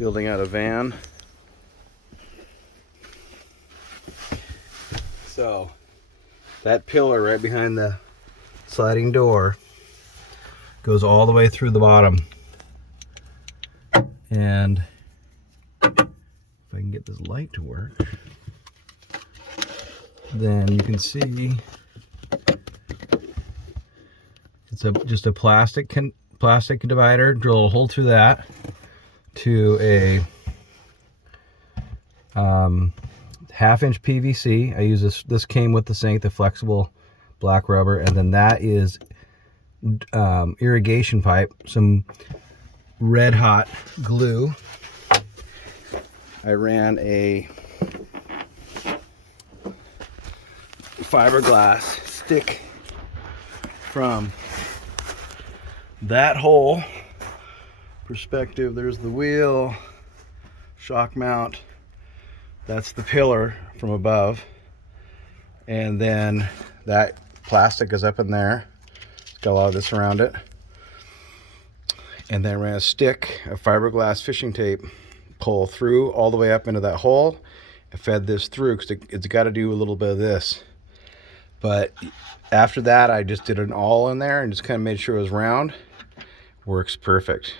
building out a van. So that pillar right behind the sliding door goes all the way through the bottom. And if I can get this light to work, then you can see it's just a plastic divider. Drill a hole through that to a 1/2-inch PVC. I use this came with the sink, the flexible black rubber, and then that is irrigation pipe, some red hot glue. I ran a fiberglass stick from that hole perspective. There's the wheel, shock mount, that's the pillar from above, and then that plastic is up in there. It's got a lot of this around it. And then I ran a stick of fiberglass fishing tape pull through all the way up into that hole and fed this through, because it's got to do a little bit of this. But after that, I just did an awl in there and just kind of made sure it was round. Works perfect.